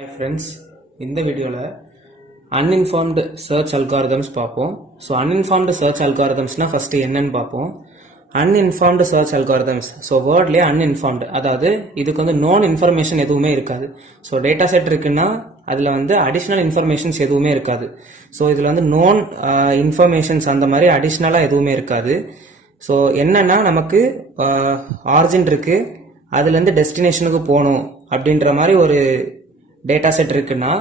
Hi friends, இந்த வீடியோவில் uninformed search algorithms பார்ப்போம். ஸோ uninformed search algorithmsனா ஃபஸ்ட்டு என்னன்னு பார்ப்போம். uninformed search algorithms, ஸோ வேர்ட்லேயே uninformed, அதாவது இதுக்கு வந்து known இன்ஃபர்மேஷன் எதுவுமே இருக்காது. ஸோ டேட்டா செட் இருக்குன்னா அதில் வந்து அடிஷ்னல் இன்ஃபர்மேஷன்ஸ் எதுவுமே இருக்காது. ஸோ இதில் வந்து known இன்ஃபர்மேஷன்ஸ் அந்த மாதிரி அடிஷ்னலாக எதுவுமே இருக்காது. ஸோ என்னன்னா நமக்கு ஆரிஜின் இருக்கு, அதுலேருந்து டெஸ்டினேஷனுக்கு போகணும் அப்படின்ற மாதிரி ஒரு டேட்டா செட் இருக்குன்னா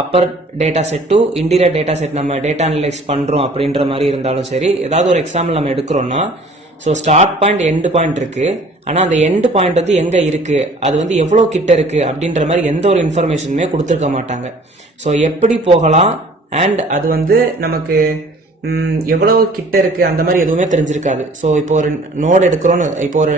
upper data set to interior data set நம்ம டேட்டா அனலைஸ் பண்றோம் அப்படின்ற மாதிரி இருந்தாலும் சரி, ஏதாவது ஒரு எக்ஸாம்பிள் நம்ம எடுக்கிறோம்னா, so start point end point இருக்கு, ஆனால் அந்த எண்ட் பாயிண்ட் வந்து எங்க இருக்கு, அது வந்து எவ்வளோ கிட்ட இருக்கு அப்படின்ற மாதிரி எந்த ஒரு இன்ஃபர்மேஷனுமே கொடுத்துருக்க மாட்டாங்க. ஸோ எப்படி போகலாம் அண்ட் அது வந்து நமக்கு எவ்வளவு கிட்ட இருக்கு அந்த மாதிரி எதுவுமே தெரிஞ்சிருக்காது. ஸோ இப்போ ஒரு நோட் எடுக்கிறோன்னு, இப்போ ஒரு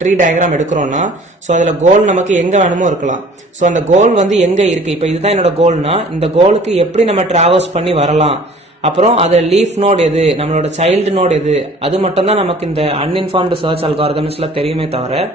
ட்ரீ டயக்ராம் எடுக்கிறோம்னா, ஸோ அதில் கோல் நமக்கு எங்கே வேணுமோ இருக்கலாம். ஸோ அந்த கோல் வந்து எங்கே இருக்கு, இப்போ இதுதான் என்னோட கோல்னா இந்த கோலுக்கு எப்படி நம்ம டிராவல்ஸ் பண்ணி வரலாம், அப்புறம் அதில் லீஃப் நோட் எது, நம்மளோட சைல்டு நோட் எது, அது மட்டும் தான் நமக்கு இந்த அன்இன்ஃபார்ம்டு சர்ச் அல்காரிதம்ஸ்ல தெரியுமே தவிர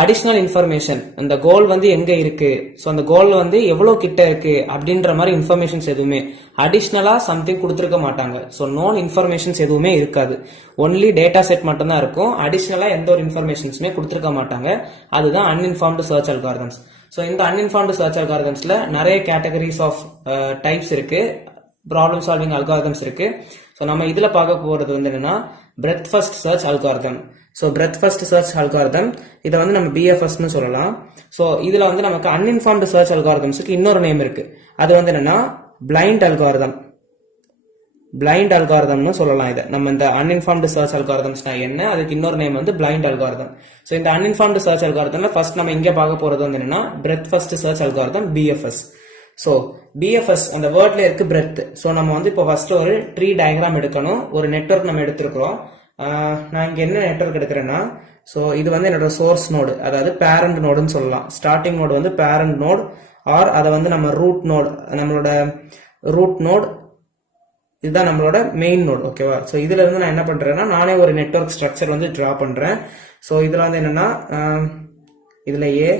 அடிஷ்னல் இன்ஃபர்மேஷன் இந்த கோல் வந்து எங்க இருக்கு, ஸோ அந்த கோல் வந்து எவ்வளோ கிட்ட இருக்கு அப்படின்ற மாதிரி இன்ஃபர்மேஷன்ஸ் எதுவுமே அடிஷ்னலா சம்திங் கொடுத்துருக்க மாட்டாங்க. ஸோ நோன் இன்ஃபர்மேஷன்ஸ் எதுவுமே இருக்காது, ஒன்லி டேட்டா செட் மட்டும் தான் இருக்கும், அடிஷ்னலா எந்த ஒரு இன்ஃபர்மேஷன்ஸுமே கொடுத்துருக்க மாட்டாங்க. அதுதான் அன்இன்ஃபார்ம்டு சர்ச் அல்காரிதம்ஸ். ஸோ இந்த அன்இன்ஃபார்ம்டு சர்ச் அல்காரிதம்ஸ்ல நிறைய கேட்டகரிஸ் ஆஃப் டைப்ஸ் இருக்கு, ப்ராப்ளம் சால்விங் அல்காரிதம்ஸ் இருக்கு. ஸோ நம்ம இதுல பார்க்க போறது வந்து என்னன்னா breadth first search algorithm. So breadth first search algorithm இதை வந்து நம்ம பிஎஃப்எஸ்னு சொல்லலாம். ஸோ இதுல வந்து நமக்கு அன்இன்ஃபார்ம்டு சர்ச் அல்காரிதம்ஸுக்கு இன்னொரு நேம் இருக்கு, அது வந்து என்னன்னா பிளைண்ட் அல்காரிதம். பிளைண்ட் அல்காரிதம்னு சொல்லலாம். இதை நம்ம இந்த அன்இன்ஃபார்ம்டு சர்ச் அல்காரிதம்ஸ்னா என்ன, அதுக்கு இன்னொரு நேம் வந்து பிளைண்ட் அல்காரிதம். ஸோ இந்த அன்இன்ஃபார்ம்டு சர்ச் அல்காரிதம்ல ஃபர்ஸ்ட் நம்ம இங்க பார்க்க போறது வந்து என்னன்னா breadth first search algorithm BFS. So BFS அந்த வேர்ட்ல இருக்கு பிரெத். ஸோ நம்ம வந்து இப்போ ஃபர்ஸ்ட் ஒரு ட்ரீ டயக்ராம் எடுக்கணும், ஒரு நெட்வொர்க் நம்ம எடுத்திருக்கிறோம். நான் இங்க என்ன நெட்வொர்க் எடுக்கிறேன்னா, ஸோ இது வந்து என்னோட சோர்ஸ் நோடு, அதாவது பேரண்ட் நோடுன்னு சொல்லலாம். ஸ்டார்டிங் நோடு வந்து பேரண்ட் நோடு, ஆர் அதை வந்து நம்ம ரூட் நோடு, நம்மளோட ரூட் நோடு இதுதான் நம்மளோட மெயின் நோடு. ஓகேவா? ஸோ இதுல இருந்து நான் என்ன பண்றேன்னா நானே ஒரு நெட்வொர்க் ஸ்ட்ரக்சர் வந்து டிரா பண்றேன். ஸோ இதுல வந்து என்னன்னா இதுல ஏ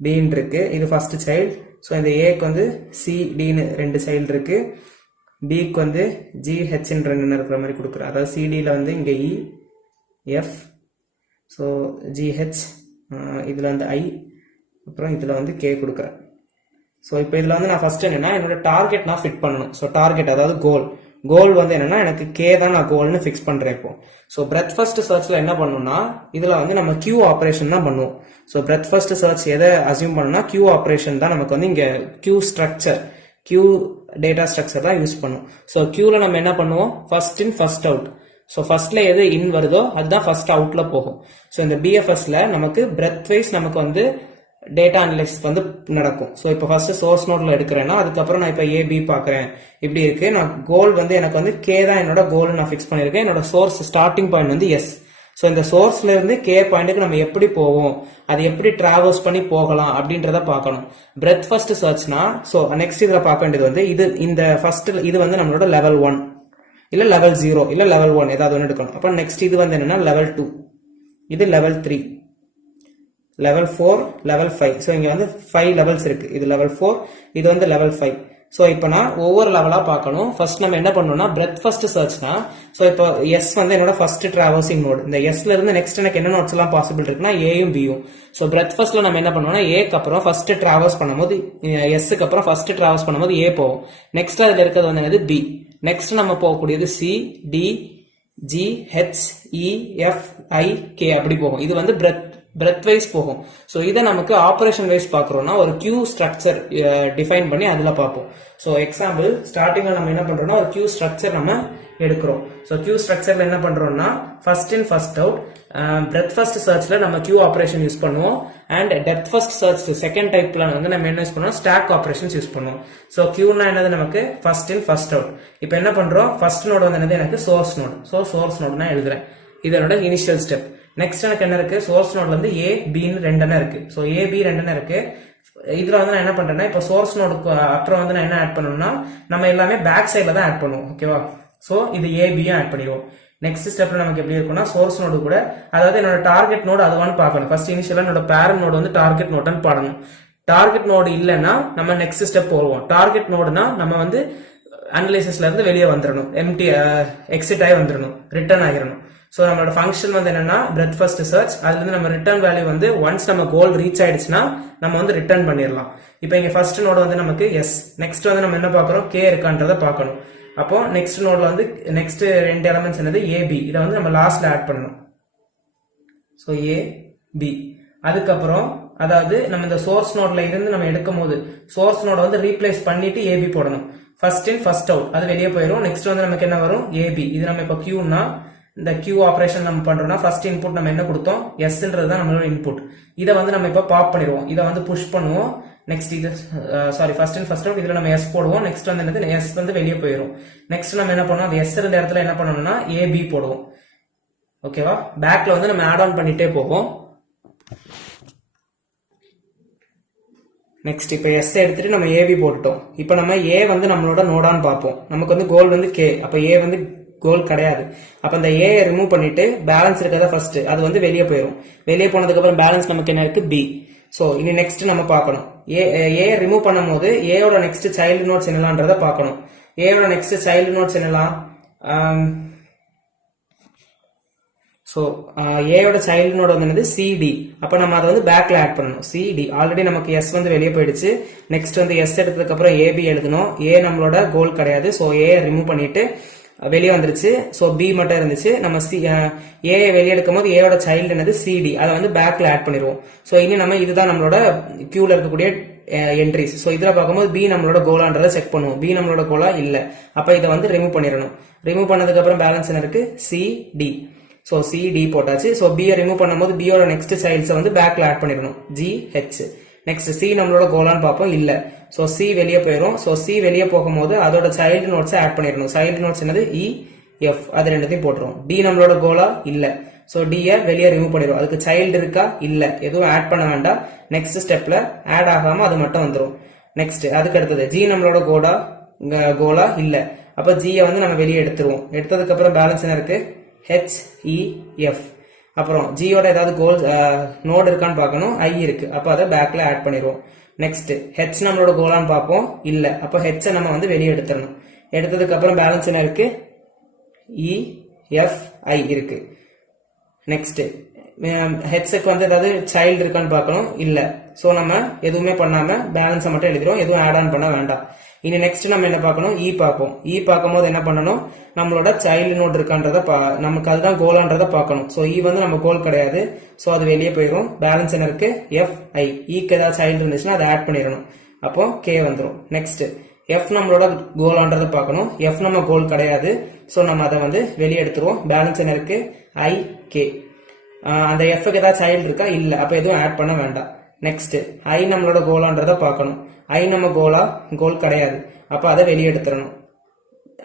டின்னு இருக்கு, இது ஃபர்ஸ்ட் சைல்டு. ஸோ இந்த ஏக்கு வந்து சி டின்னு ரெண்டு சைல்டு இருக்கு, பிக்கு வந்து ஜிஹெச்ன்னு ரெண்டு இருக்கிற மாதிரி கொடுக்குறேன். அதாவது சிடியில் வந்து இங்கே இ எஃப், ஸோ ஜிஹெச், இதில் வந்து ஐ, அப்புறம் இதில் வந்து கே கொடுக்குறேன். ஸோ இப்போ இதில் வந்து நான் ஃபர்ஸ்ட் என்னன்னா என்னோட டார்கெட் நான் ஃபிட் பண்ணணும். ஸோ டார்கெட் அதாவது கோல் வந்து என்னன்னா எனக்கு கே தான் நான் கோல்னு ஃபிக்ஸ் பண்றேன் இப்போ. ஸோ பிரெத் ஃபர்ஸ்ட் சர்ச்ல என்ன பண்ணணும்னா இதுல வந்து நம்ம கியூ ஆப்ரேஷன் தான் பண்ணுவோம். ஸோ பிரெத் ஃபர்ஸ்ட் சர்ச் எதை அசியூம் பண்ணணும்னா கியூ ஆப்ரேஷன் தான் நமக்கு வந்து இங்க queue structure, queue data structure தான் யூஸ் பண்ணுவோம். ஸோ கியூல நம்ம என்ன பண்ணுவோம், first in first out. So ஃபர்ஸ்ட்ல எது இன் வருதோ அதுதான் ஃபர்ஸ்ட் அவுட்ல போகும். ஸோ இந்த பிஎஃப்எஸ்ல நமக்கு பிரெத் வைஸ் நமக்கு வந்து டேட்டா அனலிசிஸ் வந்து நடக்கும். ஸோ இப்போ ஃபர்ஸ்ட் சோர்ஸ் நோட்ல எடுக்கிறேன்னா அதுக்கப்புறம் நான் இப்போ ஏபி பார்க்குறேன், இப்படி இருக்கு. நான் கோல் வந்து எனக்கு வந்து கே தான் என்னோட கோல் நான் ஃபிக்ஸ் பண்ணியிருக்கேன். என்னோட சோர்ஸ் ஸ்டார்டிங் பாயிண்ட் வந்து எஸ். ஸோ இந்த சோர்ஸ்ல இருந்து கே பாயிண்ட்டுக்கு நம்ம எப்படி போவோம், அது எப்படி டிராவல்ஸ் பண்ணி போகலாம் அப்படின்றத பார்க்கணும். பிரெத் ஃபர்ஸ்ட் சர்ச்னா ஸோ நெக்ஸ்ட் இதில் பார்க்க வேண்டியது வந்து இது இந்த ஃபர்ஸ்ட் இது வந்து நம்மளோட லெவல் 1 இல்ல லெவல் 0 இல்ல லெவல் 1 ஏதாவது ஒன்று எடுக்கணும். அப்புறம் நெக்ஸ்ட் இது வந்து என்னன்னா லெவல் 2, இது லெவல் 3, லெவல் 4, லெவல் 5. ஸோ இங்க வந்து 5 லெவல்ஸ் இருக்கு, இது லெவல் 4, இது வந்து லெவல் 5. ஸோ இப்போ நான் ஒவ்வொரு லெவலா பார்க்கணும். ஃபர்ஸ்ட் நம்ம என்ன பண்ணணும்னா பிரெத் ஃபர்ஸ்ட் சர்ச்னா, ஸோ இப்போ எஸ் வந்து என்னோட ஃபர்ஸ்ட் டிராவர்சிங் நோடு. இந்த எஸ்ல இருந்து நெக்ஸ்ட் எனக்கு என்ன நோட்ஸ் எல்லாம் பாசிபிள் இருக்குன்னா ஏயும் பியும். ஸோ பிரெத் ஃபர்ஸ்ட்ல நம்ம என்ன பண்ணணும்னா ஏக்கு அப்புறம் ஃபர்ஸ்ட் டிராவர்ஸ் பண்ணும்போது எஸ்க்கு அப்புறம் ஃபர்ஸ்ட் டிராவர்ஸ் பண்ணும்போது ஏ போவோம். நெக்ஸ்ட் அதுல இருக்கிறது வந்து என்னது பி. நெக்ஸ்ட் நம்ம போகக்கூடியது C, D, G, H, E, F, ஐ, கே அப்படி போகும். இது வந்து பிரெத் வைஸ் போகும். ஸோ இதை நமக்கு ஆப்ரேஷன் வைஸ் பார்க்குறோம்னா ஒரு கியூ ஸ்ட்ரக்சர் டிஃபைன் பண்ணி அதில் பார்ப்போம். ஸோ எக்ஸாம்பிள் ஸ்டார்டிங்ல நம்ம என்ன பண்றோம்னா ஒரு கியூ ஸ்ட்ரக்சர் நம்ம எடுக்கிறோம். ஸோ கியூ ஸ்ட்ரக்சர்ல என்ன பண்றோம்னா first in first out. Breadth first சர்ச்ல நம்ம கியூ ஆப்ரேஷன் யூஸ் பண்ணுவோம். And depth first search second டைப்ல வந்து நம்ம என்ன யூஸ் பண்ணுவோம், ஸ்டாக் ஆப்ரேஷன்ஸ் யூஸ் பண்ணுவோம். ஸோ கியூனா என்னது நமக்கு ஃபர்ஸ்ட் இன் ஃபர்ஸ்ட் அவுட். இப்போ என்ன பண்றோம், ஃபர்ஸ்ட் நோடு வந்து என்னது எனக்கு source node. So source node நான் எழுதுறேன், இதனோட இனிஷியல் ஸ்டெப். நெக்ஸ்ட் எனக்கு என்ன இருக்கு, சோர்ஸ் நோட்ல இருந்து ஏ பின்னு ரெண்டு இருக்கு. ஸோ ஏ பி ரெண்டு இருக்கு. இதுல வந்து நான் என்ன பண்றேன்னா இப்போ சோர்ஸ் நோடுக்கு அப்புறம் வந்து நான் என்ன ஆட் பண்ணணும்னா நம்ம எல்லாமே பேக் சைட்ல தான் ஆட் பண்ணுவோம். ஓகேவா? ஸோ இது ஏபியும் ஆட் பண்ணிடுவோம். நெக்ஸ்ட் ஸ்டெப்ல நமக்கு எப்படி இருக்கும்னா சோர்ஸ் நோடு கூட, அதாவது என்னோட டார்கெட் நோடு அதுவான்னு பார்க்கணும். ஃபர்ஸ்ட் இனிஷியலா என்னோட பேரண்ட் நோடு வந்து டார்கெட் நோடுன்னு பாடணும். டார்கெட் நோடு இல்லைன்னா நம்ம நெக்ஸ்ட் ஸ்டெப் போடுவோம். டார்கெட் நோடுனா நம்ம வந்து அனலைசிஸ்ல இருந்து வெளியே வந்துடணும், எம்டி எக்ஸிட் ஆகி வந்துடணும், ரிட்டர்ன் ஆகிடணும். ஸோ நம்மளோட ஃபங்க்ஷன் வந்து என்னன்னா பிரெத் ஃபர்ஸ்ட் சர்ச். அதுல இருந்து நம்ம ரிட்டர்ன் வேல்யூ வந்து ஒன்ஸ் நம்ம கோல் ரீச் ஆயிடுச்சுன்னா நம்ம வந்து ரிட்டர்ன் பண்ணிடலாம். இப்போ இங்க ஃபர்ஸ்ட் நோடு வந்து நமக்கு எஸ், நெக்ஸ்ட் வந்து நம்ம என்ன பார்க்கறோம், கே இருக்கான்றதை பார்க்கணும். அப்போ நெக்ஸ்ட் நோட்ல வந்து நெக்ஸ்ட் 2 எலமெண்ட்ஸ் என்னது, ஏபி. இதை வந்து நம்ம லாஸ்ட்ல ஆட் பண்ணணும். ஸோ ஏ பி. அதுக்கப்புறம் அதாவது நம்ம இந்த சோர்ஸ் நோட்ல இருந்து நம்ம எடுக்கும் போது சோர்ஸ் நோட வந்து ரீப்ளேஸ் பண்ணிட்டு ஏபி போடணும். ஃபர்ஸ்ட் இன் ஃபர்ஸ்ட் அவுட், அது வெளியே போயிடும். நெக்ஸ்ட் வந்து நமக்கு என்ன வரும், ஏபி. இது நம்ம இப்போ கியூனா இந்த கியூ ஆபரேஷன் நம்ம பண்றோம்னா ஃபர்ஸ்ட் இன்புட் நம்ம என்ன கொடுத்தோம், எஸ்ன்றது தான் நம்மளோட இன்புட். இதை வந்து நம்ம இப்போ பாப் பண்ணிடுவோம், இதை வந்து புஷ் பண்ணுவோம். நெக்ஸ்ட் இது sorry first in first out, இதுல நம்ம எஸ் போடுவோம். நெக்ஸ்ட் வந்து என்னது, எஸ் வந்து வெளியே போயிடும். நெக்ஸ்ட் நம்ம என்ன பண்ணுவோம், அந்த எஸ் இருந்த இடத்துல என்ன பண்ணணும்னா ஏபி போடுவோம். ஓகேவா, பேக்ல வந்து நம்ம ஆட் ஆன் பண்ணிட்டே போவோம். நெக்ஸ்ட் இப்போ எஸ் எடுத்துட்டு நம்ம ஏபி போட்டுட்டோம். இப்போ நம்ம ஏ வந்து நம்மளோட நோடான்னு பார்ப்போம். நமக்கு வந்து கோல் வந்து கே, அப்போ ஏ வந்து கோல் கிடையாது. அப்ப இந்த ஏ ரிமூவ் பண்ணிட்டு பேலன்ஸ் இருக்கிறதா ஃபர்ஸ்ட் அது வந்து வெளியே போயிடும். வெளியே போனதுக்கு அப்புறம் பேலன்ஸ் நமக்கு என்ன இருக்கு, பி. சோ இனி நெக்ஸ்ட் நம்ம பார்க்கணும், ஏ ரிமூவ் பண்ணும் போது ஏயோட நெக்ஸ்ட் சைல்டு நோட்ஸ் என்னலான்றத பார்க்கணும். ஏயோட நெக்ஸ்ட் சைல்டு நோட்ஸ் என்னலாம், ஸோ ஏயோட சைல்டு நோட் வந்து என்னது, சிடி. அப்போ நம்ம அதை வந்து பேக்ல ஆட் பண்ணணும், சிடி. ஆல்ரெடி நமக்கு எஸ் வந்து வெளியே போயிடுச்சு. நெக்ஸ்ட் வந்து எஸ் எடுத்ததுக்கு அப்புறம் ஏபி எழுதணும். ஏ நம்மளோட கோல் கிடையாது, ஸோ ஏ ரிமூவ் பண்ணிட்டு வெளியே வந்துருச்சு. ஸோ பி மட்டும் இருந்துச்சு. நம்ம ஏ வெளியே எடுக்கும் போது ஏயோட சைல்டு என்னது, சிடி. அதை வந்து பேக்ல ஆட் பண்ணிடுவோம். ஸோ இனி நம்ம இதுதான் நம்மளோட கியூல இருக்கக்கூடிய என்ட்ரிஸ். ஸோ இதுல பார்க்கும்போது பி நம்மளோட கோலான்றதை செக் பண்ணுவோம். பி நம்மளோட கோலா இல்ல, அப்ப இதை வந்து ரிமூவ் பண்ணிடணும். ரிமூவ் பண்ணதுக்கு அப்புறம் பேலன்ஸ் என்ன இருக்கு, சிடி. ஸோ சிடி போட்டாச்சு. ஸோ பியை ரிமூவ் பண்ணும்போது பியோட நெக்ஸ்ட் சைல்ட்ஸை வந்து பேக்ல ஆட் பண்ணிடணும், ஜிஹெச். நெக்ஸ்ட் சி நம்மளோட கோலான்னு பார்ப்போம், இல்ல. ஸோ சி வெளியே போயிடும். ஸோ சி வெளியே போகும்போது அதோட சைல்டு நோட்ஸ் ஆட் பண்ணிடணும். சைல்டு நோட்ஸ் என்னது, இ எஃப். அது ரெண்டுத்தையும் போட்டுரும். டி நம்மளோட கோலா இல்ல, ஸோ டியை வெளியே ரிமூவ் பண்ணிடும். அதுக்கு சைல்டு இருக்கா, இல்ல, எதுவும் ஆட் பண்ண வேண்டாம். நெக்ஸ்ட் ஸ்டெப்ல ஆட் ஆகாம அது மட்டும் வந்துடும். நெக்ஸ்ட் அதுக்கு அடுத்தது ஜி நம்மளோட கோலா இல்ல, அப்ப ஜியை வந்து நம்ம வெளியே எடுத்துருவோம். எடுத்ததுக்கு அப்புறம் பேலன்ஸ் என்ன இருக்கு, ஹெச் இ எஃப். அப்புறம் ஜியோட ஏதாவது கோல் நோட் இருக்கான்னு பார்க்கணும், ஐ இருக்கு, அப்ப அதை பேக்ல ஆட் பண்ணிடுவோம். நெக்ஸ்ட் ஹெச் நம்மளோட கோலான்னு பார்ப்போம், இல்ல, அப்ப ஹெச்சை நம்ம வந்து வெளியே எடுத்துடணும். எடுத்ததுக்கு அப்புறம் பேலன்ஸ் என்ன இருக்கு, இ எஃப் ஐ இருக்கு. நெக்ஸ்ட் ஹெச்க்கு வந்து ஏதாவது சைல்டு இருக்கான்னு பார்க்கணும், இல்ல. ஸோ நம்ம எதுவுமே பண்ணாம பேலன்ஸை மட்டும் எழுதிடும், எதுவும் ஆட் ஆன் பண்ண வேண்டாம். இனி நெக்ஸ்ட் நம்ம என்ன பார்க்கணும், இ பார்ப்போம். இ பார்க்கும் போது என்ன பண்ணணும், நம்மளோட சைல்டு நோட் இருக்கான்றத நமக்கு அதுதான் கோலான்றத பார்க்கணும். ஸோ இ வந்து நம்ம கோல் கிடையாது, ஸோ அது வெளியே போயிடும். பேலன்ஸ் என்ன இருக்கு, எஃப் ஐ. இக்கு ஏதாவது சைல்டு இருந்துச்சுன்னா அதை ஆட் பண்ணிடணும், அப்போ கே வந்துடும். நெக்ஸ்ட் எஃப் நம்மளோட கோலான்றத பார்க்கணும். எஃப் நம்ம கோல் கிடையாது, ஸோ நம்ம அதை வந்து வெளியே எடுத்துருவோம். பேலன்ஸ் என்ன இருக்கு, ஐ கே. அந்த எஃப்க்கு ஏதாவது சைல்டு இருக்கா, இல்ல, அப்ப எதுவும் ஆட் பண்ண வேண்டாம். நெக்ஸ்ட் ஐ நம்மளோட கோலான்றத பார்க்கணும். ஐ நம்ம கோல் கிடையாது, அப்ப அதை வெளியே எடுத்துடணும்.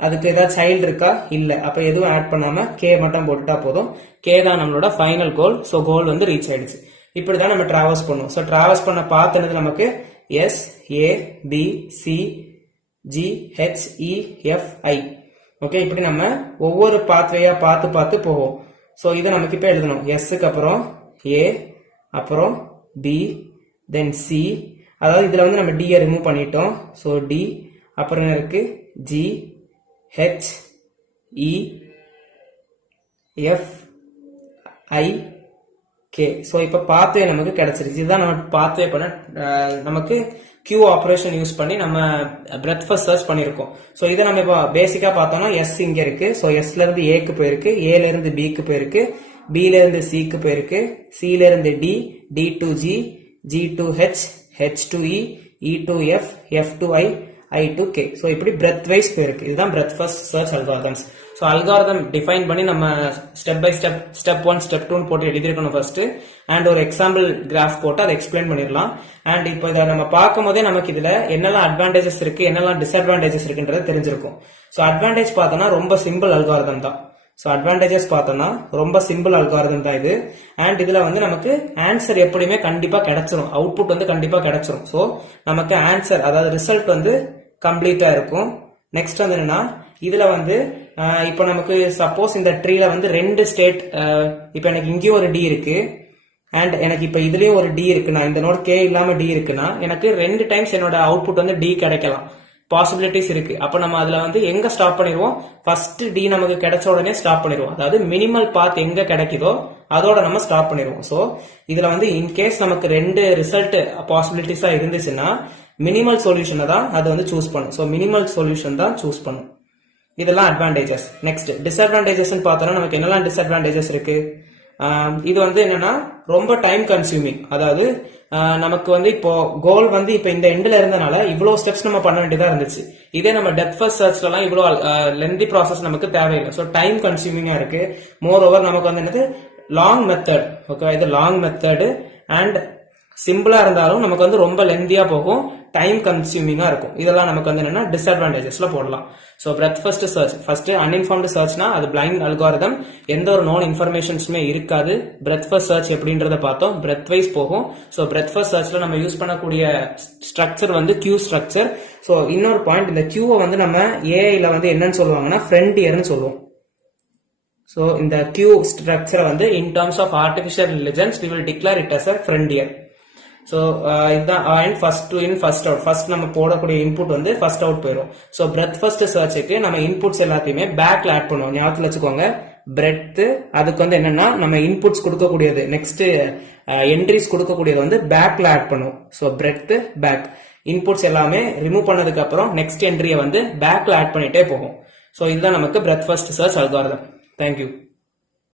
அதுக்கு ஏதாவது சைல்டு இருக்கா, இல்ல, அப்ப எதுவும் ஆட் பண்ணாம கே மட்டும் போட்டுட்டா போதும். கே தான் நம்மளோட ஃபைனல் கோல். ஸோ கோல் வந்து ரீச் ஆயிடுச்சு. இப்படிதான் நம்ம டிராவல்ஸ் பண்ணுவோம். ஸோ டிராவல்ஸ் பண்ண பாத் என்னது நமக்கு, S A B C G H E F I. Okay, இப்படி நம்ம ஒவ்வொரு பாத்வேயா பார்த்து போவோம். ஸோ இதை நமக்கு இப்போ எழுதணும். எஸ்க்கு அப்புறம் ஏ, அப்புறம் பி, தென் சி. அதாவது இதுல வந்து நம்ம டியை ரிமூவ் பண்ணிட்டோம். ஸோ டி, அப்புறம் இருக்கு ஜி ஹெச் இ எஃப் ஐ கே. ஸோ இப்போ பாத்வே நமக்கு கிடைச்சிருச்சு. இதுதான் நம்ம பாத்வே பண்ண நமக்கு கியூ ஆபரேஷன் யூஸ் பண்ணி நம்ம பிரெத் ஃபர்ஸ்ட் சர்ச் பண்ணிருக்கோம். ஸோ இதை நம்ம இப்போ பேசிக்கா பார்த்தோம்னா எஸ் இங்க இருக்கு. ஸோ எஸ்ல இருந்து ஏக்கு போயிருக்கு, ஏல இருந்து பிக்கு போயிருக்கு, பில இருந்து சிக்கு போயிருக்கு, சில இருந்து D, D to G, G to H, H to E, E to F, F to I, I to K. So இப்படி பிரெத் வைஸ் போயிருக்கு. இதுதான் breadth first search algorithms. So algorithm define பண்ணி நம்ம step by step, step 1 step 2 போட்டு எழுதிருக்கணும் first. And ஒரு example graph போட்டு அதை எக்ஸ்பிளைன் பண்ணிடலாம். அண்ட் இப்போ இதை நம்ம பார்க்கும் போதே நமக்கு இதுல என்னெல்லாம் அட்வான்டேஜஸ் இருக்கு, என்னெல்லாம் டிஸ்அட்வான்டேஜஸ் இருக்குன்றது தெரிஞ்சிருக்கும். ஸோ அட்வான்டேஜ் பார்த்தோம்னா ரொம்ப சிம்பிள் அல்காரிதம் தான். ஸோ அட்வான்டேஜஸ் பார்த்தோம்னா ரொம்ப சிம்பிள் அல்காரிதம் தான் இது. அண்ட் இதுல வந்து நமக்கு ஆன்சர் எப்படியுமே கண்டிப்பா கிடைச்சிரும், அவுட்புட் வந்து கண்டிப்பா கிடைச்சிரும். ஸோ நமக்கு ஆன்சர், அதாவது ரிசல்ட் வந்து கம்ப்ளீட்டா இருக்கும். நெக்ஸ்ட் வந்து என்னன்னா, இதுல வந்து இப்போ நமக்கு சப்போஸ் இந்த ட்ரீல வந்து 2 ஸ்டேட், இப்போ எனக்கு இங்கேயும் ஒரு டி இருக்கு, அண்ட் எனக்கு இப்போ இதுலயும் ஒரு டி இருக்குன்னா, இந்த நோட் கே இல்லாம டி இருக்குன்னா எனக்கு 2 டைம்ஸ் என்னோட அவுட்புட் வந்து டி கிடைக்கலாம், பாசிபிலிட்டிஸ் இருக்கு. அப்ப நம்ம அதுல வந்து எங்க ஸ்டாப் பண்ணிடுவோம், ஃபர்ஸ்ட் டி நமக்கு கிடைச்ச உடனே ஸ்டாப் பண்ணிடுவோம். அதாவது மினிமல் பாத் எங்க கிடைக்குதோ அதோட நம்ம ஸ்டாப் பண்ணிடுவோம். ஸோ இதுல வந்து இன்கேஸ் நமக்கு 2 ரிசல்ட் பாசிபிலிட்டிஸா இருந்துச்சுன்னா மினிமல் சொல்யூஷனை தான் அது வந்து சூஸ் பண்ணும். ஸோ மினிமல் சொல்யூஷன் தான் சூஸ் பண்ணும். இதெல்லாம் அட்வான்டேஜஸ். நெக்ஸ்ட் டிஸ்அட்வான்டேஜஸ் பார்த்தோம்னா நமக்கு என்னெல்லாம் டிஸ்அட்வான்டேஜஸ் இருக்கு. இது வந்து என்னன்னா ரொம்ப டைம் கன்சியூமிங். அதாவது நமக்கு வந்து இப்போ கோல் வந்து இப்போ இந்த எண்ட்ல இருந்தனால இவ்வளவு ஸ்டெப்ஸ் நம்ம பண்ண வேண்டியதா இருந்துச்சு. இதே நம்ம டெப்த் ஃபர்ஸ்ட் சர்ச்ல எல்லாம் இவ்வளவு லென்தி ப்ராசஸ் நமக்கு தேவையில்லை. ஸோ டைம் கன்சியூமிங்கா இருக்கு. மோர் ஓவர் நமக்கு வந்து என்னது லாங் மெத்தட். ஓகே, இது லாங் மெத்தட் அண்ட் சிம்பிளா இருந்தாலும் நமக்கு வந்து ரொம்ப லென்தியா போகும், டைம் கன்சியூமிங்கா இருக்கும். இதெல்லாம் நமக்கு வந்து என்னன்னா டிஸ்அட்வான்டேஜஸ்ல போடலாம். So breadth first search, first uninformed சர்ச்னா அது பிளைண்ட் அல்காரிதம், எந்த ஒரு நோன் இன்ஃபர்மேஷன்ஸுமே இருக்காது. பிரெத் ஃபர்ஸ்ட் சர்ச் எப்படின்றத பார்த்தோம், பிரெத் வைஸ் போகும். ஸோ பிரெத் ஃபர்ஸ்ட் சர்ச்ல நம்ம யூஸ் பண்ணக்கூடிய ஸ்ட்ரக்சர் வந்து கியூ ஸ்ட்ரக்சர். ஸோ இன்னொரு பாயிண்ட், இந்த கியூவை வந்து நம்ம ஏஐல வந்து என்னன்னு சொல்லுவாங்கன்னா ஃப்ரண்டியர்னு சொல்லுவோம். ஸோ இந்த கியூ ஸ்ட்ரக்சரை வந்து in terms of artificial intelligence we will declare it as a frontier. So இதுதான் and first to in first out. First நம்ம போடக்கூடிய இன்புட் வந்து ஃபர்ஸ்ட் அவுட் போயிடும். ஸோ பிரெத் ஃபர்ஸ்ட் சர்ச்சுக்கு நம்ம இன்புட்ஸ் எல்லாத்தையுமே பேக்ல ஆட் பண்ணுவோம். ஞாபகத்தில் வச்சுக்கோங்க, பிரெத் அதுக்கு வந்து என்னன்னா நம்ம இன்புட்ஸ் கொடுக்கக்கூடியது, நெக்ஸ்ட் என்ட்ரிஸ் கொடுக்கக்கூடியது வந்து பேக்ல ஆட் பண்ணுவோம். ஸோ பிரெத் பேக் இன்புட்ஸ் எல்லாமே ரிமூவ் பண்ணதுக்கு அப்புறம் நெக்ஸ்ட் என்ட்ரியை வந்து பேக்ல ஆட் பண்ணிட்டே போகும். ஸோ இதுதான் நமக்கு breadth first search algorithm. Thank you.